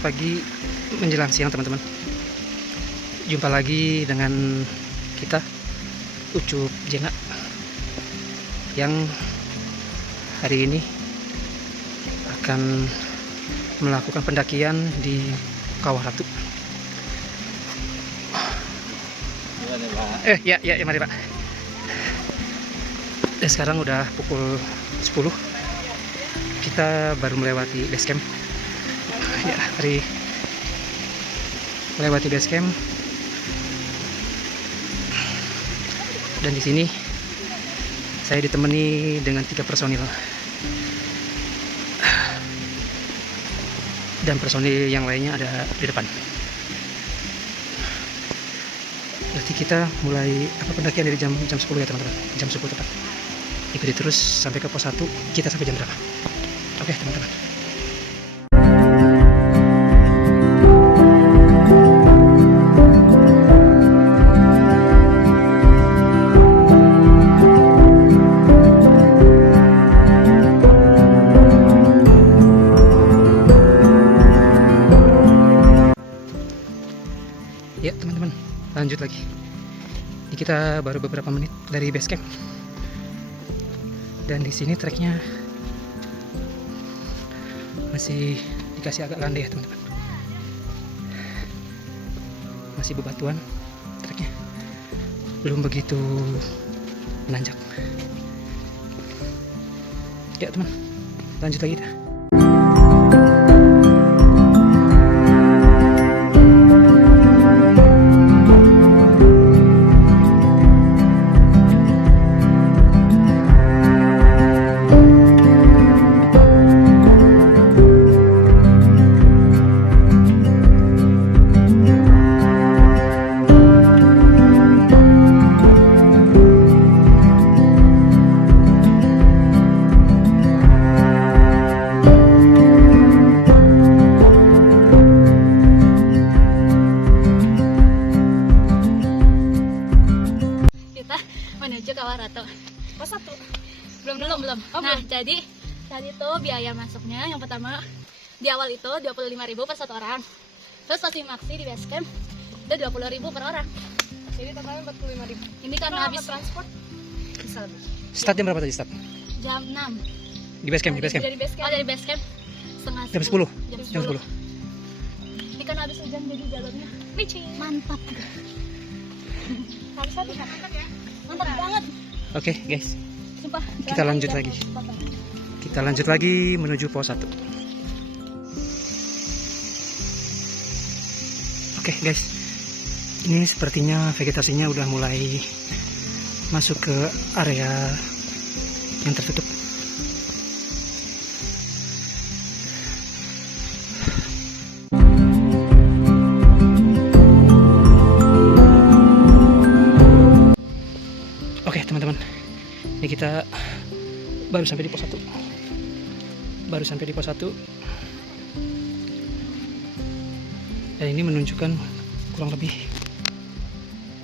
Selamat pagi menjelang siang teman-teman. Jumpa lagi dengan kita Ucup Jena yang hari ini akan melakukan pendakian di Kawah Ratu. Ya, mari Pak. Dan sekarang udah pukul 10. Kita baru melewati base camp. Ya, hari melewati base camp. Dan di sini saya ditemani dengan 3 personil. Dan personil yang lainnya ada di depan. Berarti kita mulai pendakian dari jam 10 ya teman-teman. Jam 10 tepat. Ikuti terus sampai ke pos 1. Kita sampai jam berapa? Oke teman-teman. Ya teman-teman, lanjut lagi. Ini kita baru beberapa menit dari base camp. Dan di sini treknya masih dikasih agak landai ya teman-teman. Masih bebatuan treknya, belum begitu menanjak. Ya teman, lanjut lagi dah. Menuju Kawah Ratu. Pos 1. Belum. Nah, jadi itu biaya masuknya yang pertama di awal itu 25.000 per satu orang. Terus stasiun maksi di base camp itu 20.000 per orang. Jadi totalnya 45.000. Ini karena habis transport bisa lebih. Start jam berapa tadi start? Jam 6. Di base camp, Dari base camp. Dari base camp setengah Jam 10. Jam 10. Ini karena habis hujan jadi jalurnya licin. Mantap. Habis satu mantap ya. Mantap banget. Oke guys, Sumpah, kita lanjut lagi. Kita lanjut lagi menuju pos 1. Oke guys, ini sepertinya vegetasinya udah mulai masuk ke area yang tertutup. Oke teman-teman, ini kita baru sampai di pos 1. Dan ini menunjukkan kurang lebih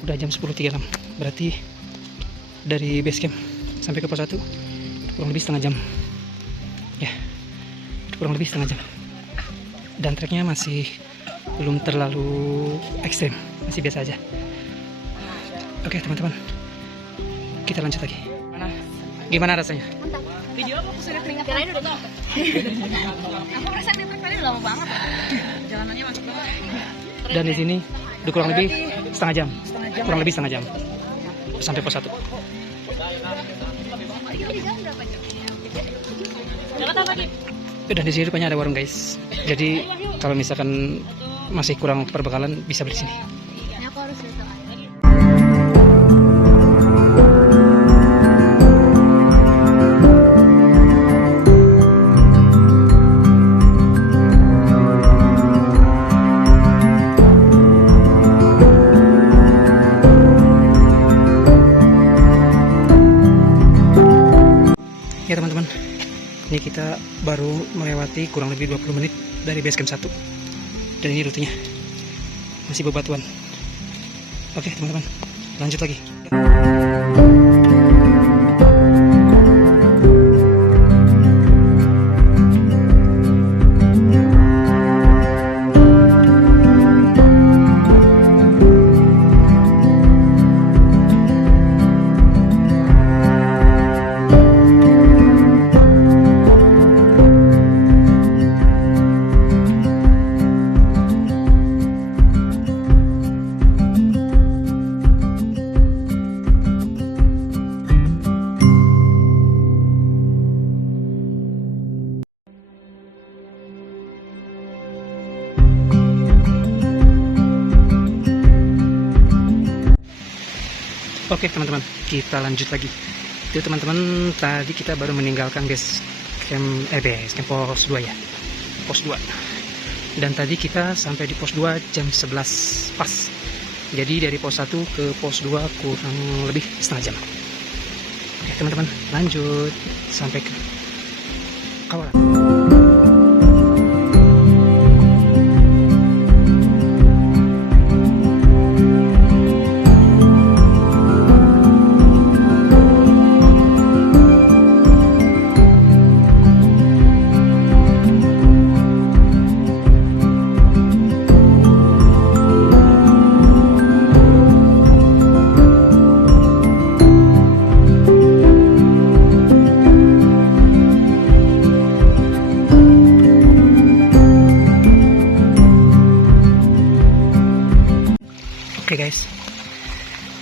udah jam 10.36. Berarti dari base camp sampai ke pos 1 kurang lebih setengah jam. Ya, kurang lebih setengah jam. Dan treknya masih belum terlalu ekstrem, masih biasa aja. Oke teman-teman, kita lanjut lagi. Gimana rasanya? Mantap. Video aku sudah keringat. Kirain udah tahu. Aku merasa di trek tadi udah lama banget. Jalanannya masuk banget. Dan di sini udah kurang lebih setengah jam. Kurang lebih setengah jam sampai pos 1. Dan di sini rupanya ada warung guys. Jadi kalau misalkan masih kurang perbekalan bisa beli sini. Aku harus lihat. Ya teman-teman, ini kita baru melewati kurang lebih 20 menit dari base camp 1. Dan ini rutenya masih bebatuan. Oke teman-teman, lanjut lagi. Oke teman-teman, kita lanjut lagi. Itu teman-teman, tadi kita baru meninggalkan base camp pos 2 ya. Pos 2. Dan tadi kita sampai di pos 2 jam 11 pas. Jadi dari pos 1 ke pos 2 kurang lebih setengah jam. Oke teman-teman, lanjut sampai ke Kawaran. Oke guys,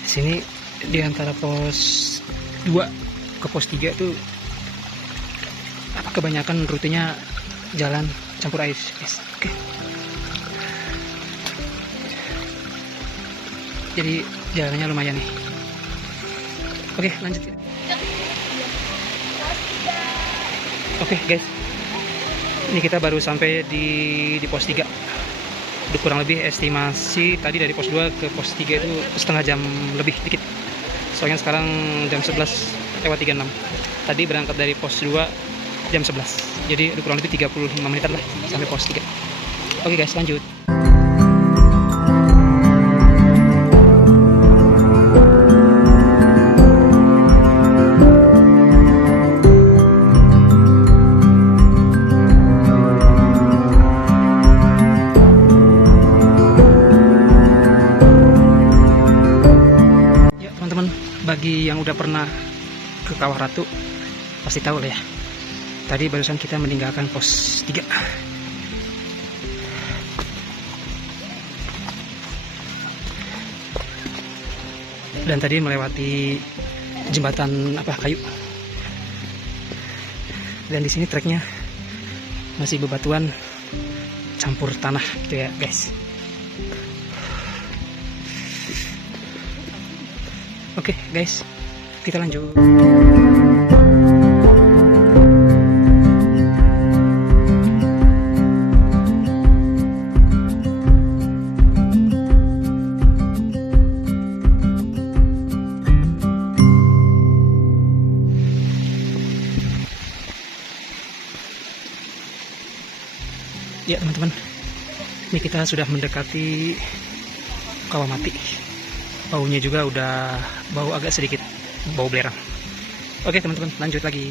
sini di antara pos 2 ke pos 3 tuh kebanyakan rutenya jalan campur air guys. Oke. Jadi jalannya lumayan nih. Oke, lanjut. Oke guys, ini kita baru sampai di pos 3. Kurang lebih estimasi tadi dari pos 2 ke pos 3 itu setengah jam lebih dikit. Soalnya sekarang jam 11:36. Tadi berangkat dari pos 2 jam 11. Jadi kurang lebih 35 menitan lah sampai pos 3. Oke guys, lanjut. Bagi yang udah pernah ke Kawah Ratu pasti tahu lah ya. Tadi barusan kita meninggalkan pos 3. Dan tadi melewati jembatan kayu. Dan di sini treknya masih bebatuan campur tanah gitu ya guys. Oke guys, kita lanjut. Ya teman-teman, ini kita sudah mendekati Kawah Mati. Baunya juga udah bau agak sedikit bau belerang. Oke teman-teman, lanjut lagi.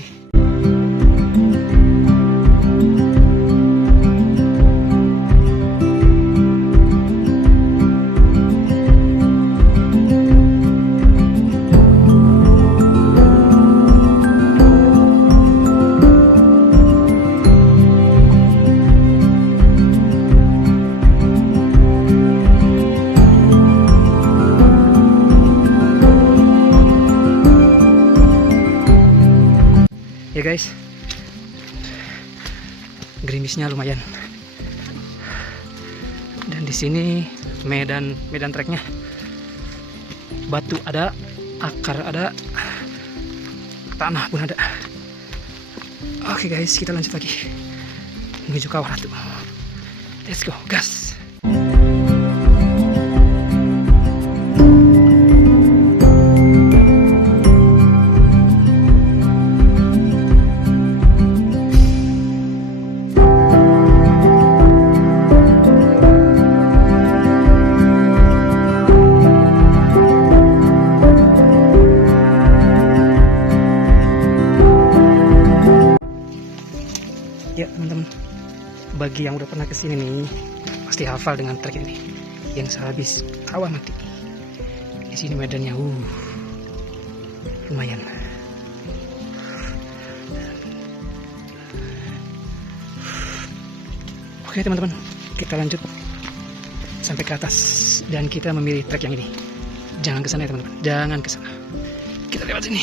Ya guys, gerimisnya lumayan. Dan di sini medan treknya batu ada, akar ada, tanah pun ada. Oke guys, kita lanjut lagi menuju Kawah Ratu. Let's go, gas. Ya teman-teman, bagi yang udah pernah kesini nih pasti hafal dengan trek ini yang sehabis Kawah Mati. Di sini medannya lumayan. Oke teman-teman, kita lanjut sampai ke atas dan kita memilih trek yang ini. Jangan ke sana ya teman-teman, jangan ke sana. Kita lewat sini.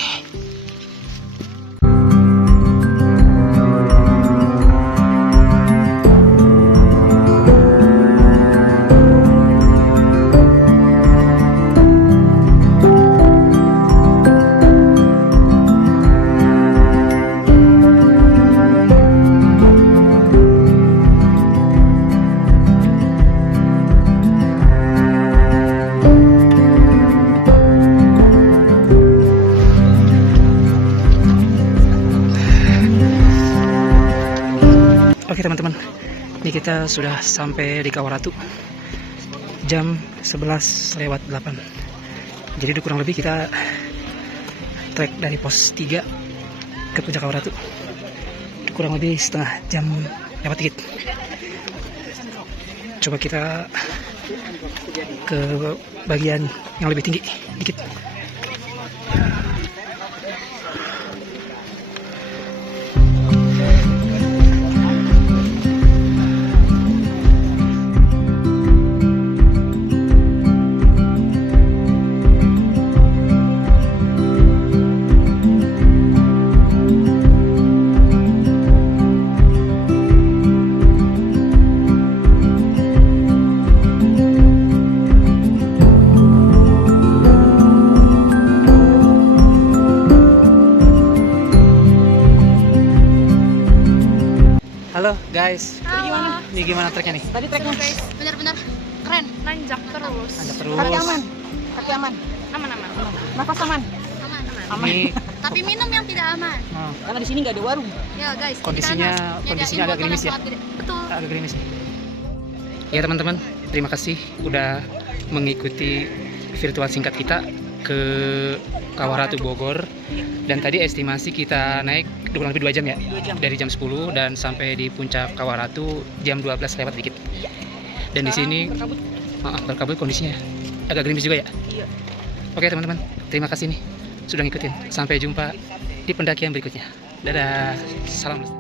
Oke teman-teman, ini kita sudah sampai di Kawaratu jam 11:08. Jadi kurang lebih kita trek dari pos 3 ke puncak Kawaratu kurang lebih setengah jam dapat dikit. Coba kita ke bagian yang lebih tinggi dikit. Halo guys, Halo. ini gimana treknya nih? Tadi treknya Bener-bener keren. nanjak terus. Lanjut terus. Kaki aman. Kaki aman. Aman. Nafas aman. Aman. Ini Tapi minum yang tidak aman. Karena di sini nggak ada warung. Ya guys, Kondisinya agak gerimis ya? Betul. agak gerimis nih. Ya teman-teman, terima kasih udah mengikuti virtual singkat kita ke Kawaratu Bogor. Dan tadi estimasi kita naik kurang lebih 2 jam ya, 2 jam. dari jam 10 dan sampai di puncak Kawaratu jam 12 lewat dikit. Dan di sini Berkabut. berkabut kondisinya agak gerimis juga ya. Iya. Oke teman-teman, terima kasih nih sudah ngikutin. Sampai jumpa di pendakian berikutnya. Dadah, salam.